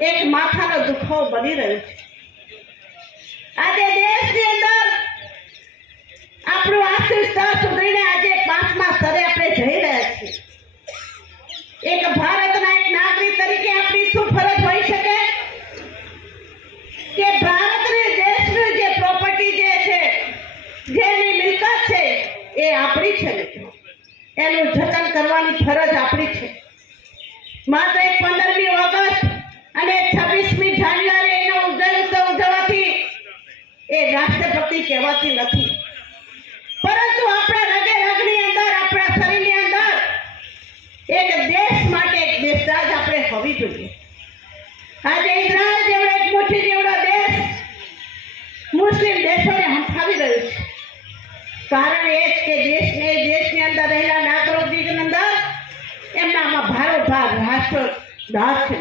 એક માથાનો દુખાવો બની રહ્યો છે। આજે દેશની અંદર આપણું આર્થિક સ્તર સુધરીને આજે 5મા સ્તરે આપણે જઈ રહ્યા છીએ। એક ભારતના એક નાગરિક તરીકે આપણી શું ફરજ હોઈ શકે કે ભારતની દેશની જે પ્રોપર્ટી જે છે, જેની મિલકત છે, એ આપણી છે, એનું જતન કરવાની ફરજ આપણી છે। માત્ર 15મી ઓગસ્ટ અને 26મી જાન્યુઆરી એનો ઉજવવાથી એ રાષ્ટ્રભક્તિ કહેવાતી નથી, પરંતુ આપણા રગે રગની અંદર, આપણા શરીરની અંદર એક દેશ માટે એક દેશરાજ આપણે હોવી જોઈએ। આજે ઇઝરાયલ જેવો એક મુઠ્ઠી જેવડો દેશ મુસ્લિમ દેશોને હંફાવી રહ્યો છે। કારણ એ જ કે દેશની અંદર રહેલા નાગરિકોની અંદર એમનામાં ભારોભાર રાષ્ટ્ર દાસ છે।